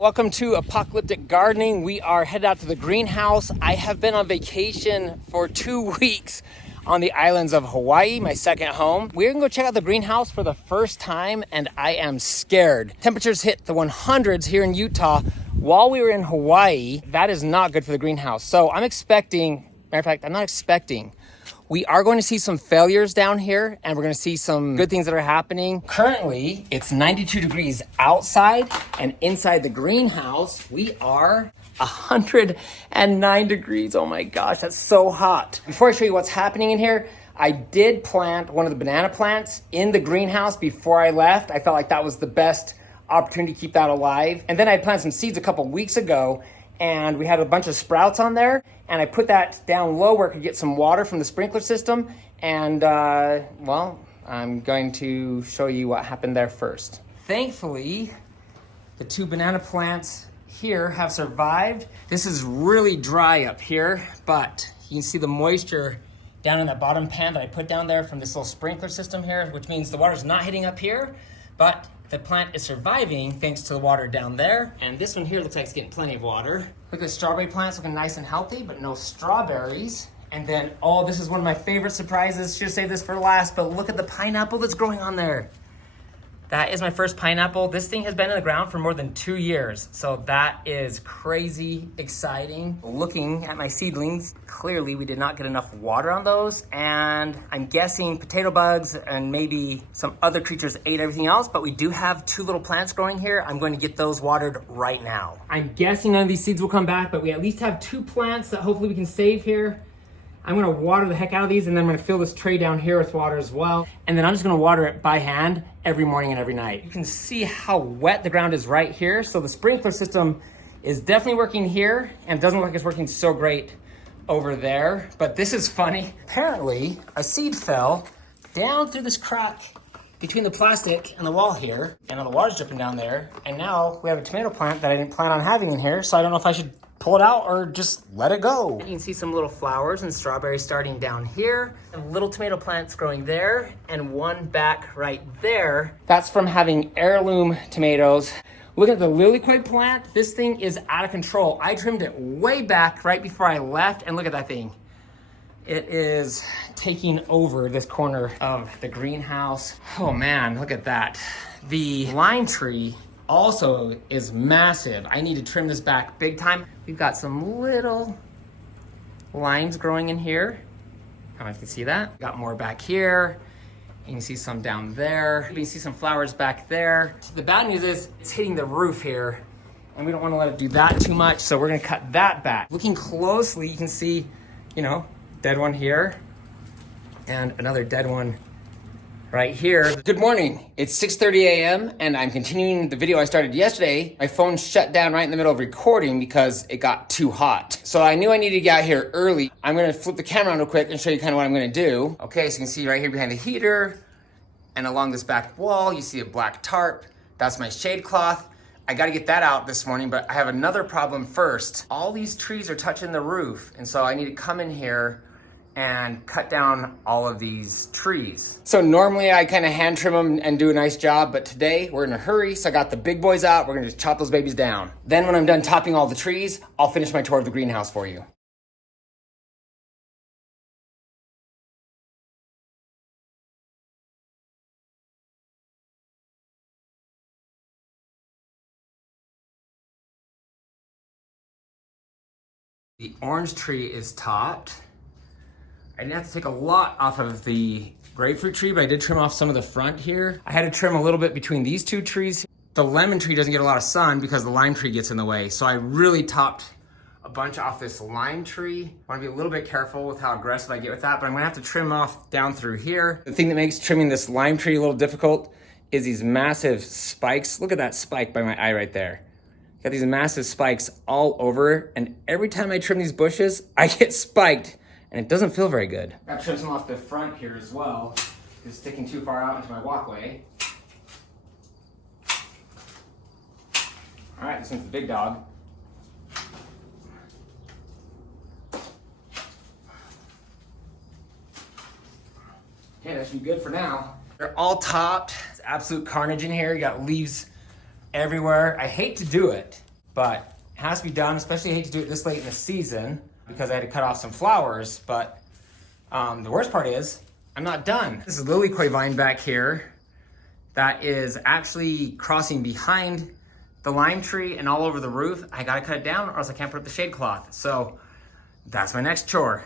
Welcome to Apocalyptic Gardening. We are headed out to the greenhouse. I have been on vacation for 2 weeks on the islands of Hawaii, my second home. We're gonna go check out the greenhouse for the first time and I am scared. Temperatures hit the 100s here in Utah while we were in Hawaii. That is not good for the greenhouse. So I'm expecting, matter of fact, I'm not expecting, we are going to see some failures down here and we're going to see some good things that are happening. Currently, it's 92 degrees outside and inside the greenhouse, we are 109 degrees. Oh my gosh, that's so hot. Before I show you what's happening in here, I did plant one of the banana plants in the greenhouse before I left. I felt like that was the best opportunity to keep that alive. And then I planted some seeds a couple weeks ago and we had a bunch of sprouts on there, and I put that down low where I could get some water from the sprinkler system, and well, I'm going to show you what happened there first. Thankfully, the two banana plants here have survived. This is really dry up here, but you can see the moisture down in that bottom pan that I put down there from this little sprinkler system here, which means the water's not hitting up here, but the plant is surviving thanks to the water down there. And this one here looks like it's getting plenty of water. Look at the strawberry plants looking nice and healthy, but no strawberries. And then, oh, this is one of my favorite surprises. Should have saved this for last, but look at the pineapple that's growing on there. That is my first pineapple. This thing has been in the ground for more than 2 years. So that is crazy exciting. Looking at my seedlings, clearly we did not get enough water on those. And I'm guessing potato bugs and maybe some other creatures ate everything else, but we do have 2 little plants growing here. I'm going to get those watered right now. I'm guessing none of these seeds will come back, but we at least have 2 plants that hopefully we can save here. I'm gonna water the heck out of these, and then I'm gonna fill this tray down here with water as well. And then I'm just gonna water it by hand every morning and every night. You can see how wet the ground is right here. So the sprinkler system is definitely working here, and it doesn't look like it's working so great over there. But this is funny. Apparently, a seed fell down through this crack between the plastic and the wall here, and all the water's dripping down there. And now we have a tomato plant that I didn't plan on having in here, so I don't know if I should pull it out or just let it go. You can see some little flowers and strawberries starting down here, and little tomato plants growing there, and one back right there. That's from having heirloom tomatoes. Look at the lilyquid plant. This thing is out of control. I trimmed it way back right before I left, and look at that thing. It is taking over this corner of the greenhouse. Oh man, look at that. The lime tree also is massive. I need to trim this back big time. We've got some little limes growing in here. I don't know if you can see that. Got more back here. You can see some down there. You can see some flowers back there. The bad news is it's hitting the roof here, and we don't want to let it do that too much, so we're gonna cut that back. Looking closely, you can see, you know, dead one here, and another dead one right here. Good morning. It's 6:30 a.m. and I'm continuing the video I started yesterday. My phone shut down right in the middle of recording because it got too hot. So I knew I needed to get out here early. I'm gonna flip the camera around real quick and show you kind of what I'm gonna do. Okay, so you can see right here behind the heater and along this back wall, you see a black tarp. That's my shade cloth. I gotta get that out this morning, but I have another problem first. All these trees are touching the roof, and so I need to come in here and cut down all of these trees. So normally I kind of hand trim them and do a nice job, but today we're in a hurry, so I got the big boys out. We're gonna just chop those babies down. Then when I'm done topping all the trees, I'll finish my tour of the greenhouse for you. The orange tree is topped. I didn't have to take a lot off of the grapefruit tree, but I did trim off some of the front here. I had to trim a little bit between these 2 trees. The lemon tree doesn't get a lot of sun because the lime tree gets in the way. So I really topped a bunch off this lime tree. I wanna be a little bit careful with how aggressive I get with that, but I'm gonna have to trim off down through here. The thing that makes trimming this lime tree a little difficult is these massive spikes. Look at that spike by my eye right there. Got these massive spikes all over, and every time I trim these bushes, I get spiked. And it doesn't feel very good. Got to trim some off the front here as well. It's sticking too far out into my walkway. All right, this one's the big dog. Okay, that should be good for now. They're all topped. It's absolute carnage in here. You got leaves everywhere. I hate to do it, but it has to be done, especially I hate to do it this late in the season because I had to cut off some flowers, but the worst part is I'm not done. This is lilyquay vine back here that is actually crossing behind the lime tree and all over the roof. I gotta cut it down or else I can't put up the shade cloth. So that's my next chore.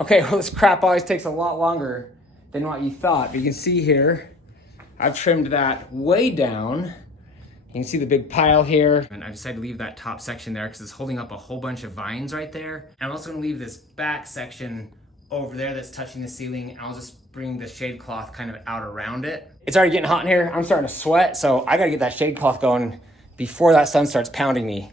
Okay, well, this crap always takes a lot longer than what you thought. You can see here, I've trimmed that way down. You can see the big pile here. And I decided to leave that top section there because it's holding up a whole bunch of vines right there. And I'm also gonna leave this back section over there that's touching the ceiling. And I'll just bring the shade cloth kind of out around it. It's already getting hot in here. I'm starting to sweat, so I gotta get that shade cloth going before that sun starts pounding me.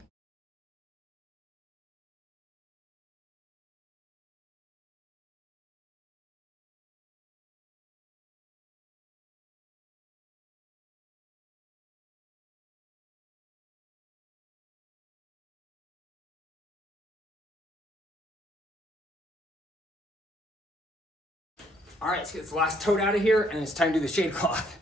All right, let's get this last tote out of here and it's time to do the shade cloth.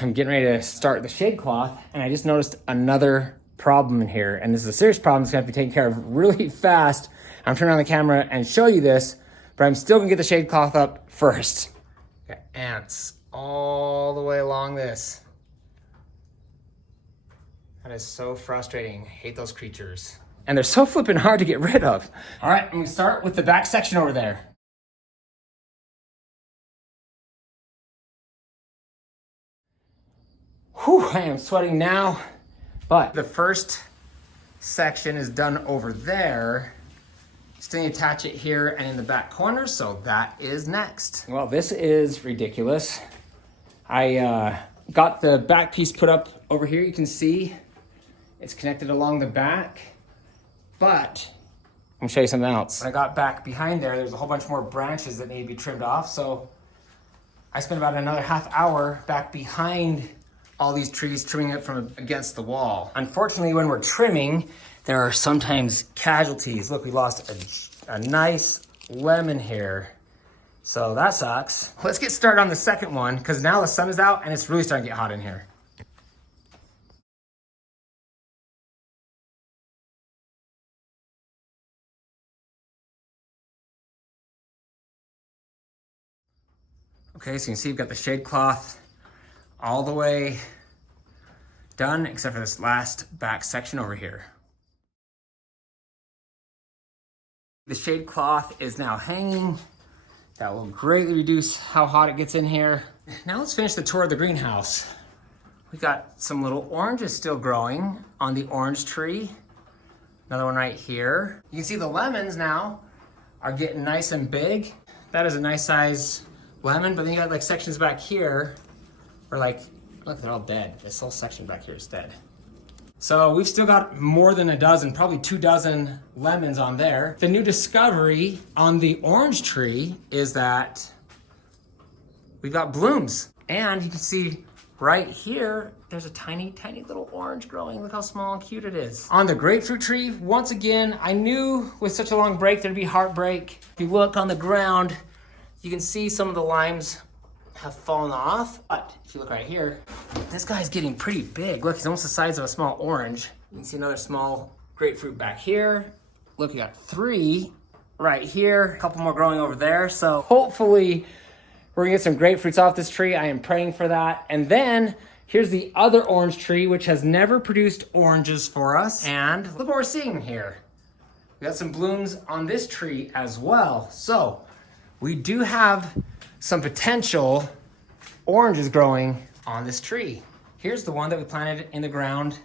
I'm getting ready to start the shade cloth and I just noticed another problem in here, and this is a serious problem. It's gonna have to be taken care of really fast. I'm turning on the camera and show you this, but I'm still gonna get the shade cloth up first. Got ants all the way along this. That is so frustrating. I hate those creatures. And they're so flippin' hard to get rid of. All right, I'm gonna start with the back section over there. Whew, I am sweating now, but the first section is done over there. Still need to attach it here and in the back corner, so that is next. Well, this is ridiculous. I got the back piece put up over here. You can see it's connected along the back, but I'm gonna show you something else. When I got back behind there, there's a whole bunch more branches that need to be trimmed off, so I spent about another half hour back behind all these trees, trimming it from against the wall. Unfortunately, when we're trimming, there are sometimes casualties. Look, we lost a nice lemon here. So that sucks. Let's get started on the second one because now the sun is out and it's really starting to get hot in here. Okay, so you can see you've got the shade cloth all the way done, except for this last back section over here. The shade cloth is now hanging. That will greatly reduce how hot it gets in here. Now let's finish the tour of the greenhouse. We got some little oranges still growing on the orange tree. Another one right here. You can see the lemons now are getting nice and big. That is a nice size lemon, but then you got like sections back here where like, look, they're all dead. This whole section back here is dead. So we've still got more than a dozen, probably 2 dozen lemons on there. The new discovery on the orange tree is that we've got blooms. And you can see right here, there's a tiny, tiny little orange growing. Look how small and cute it is. On the grapefruit tree, once again, I knew with such a long break, there'd be heartbreak. If you look on the ground, you can see some of the limes have fallen off, but if you look right here, this guy's getting pretty big. Look, he's almost the size of a small orange. You can see another small grapefruit back here. Look, you got 3 right here, a couple more growing over there. So hopefully we're gonna get some grapefruits off this tree. I am praying for that. And then here's the other orange tree, which has never produced oranges for us. And look what we're seeing here. We got some blooms on this tree as well. So we do have some potential oranges growing on this tree. Here's the one that we planted in the ground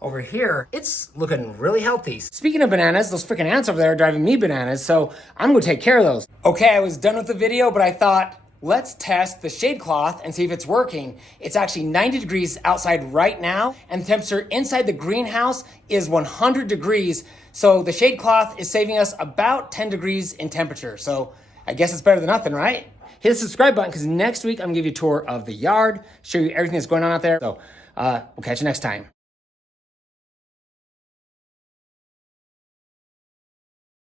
over here. It's looking really healthy. Speaking of bananas, those freaking ants over there are driving me bananas, so I'm gonna take care of those. Okay, I was done with the video, but I thought, let's test the shade cloth and see if it's working. It's actually 90 degrees outside right now, and the temperature inside the greenhouse is 100 degrees. So the shade cloth is saving us about 10 degrees in temperature. So I guess it's better than nothing, right? Hit the subscribe button because next week I'm gonna give you a tour of the yard, show you everything that's going on out there. So we'll catch you next time.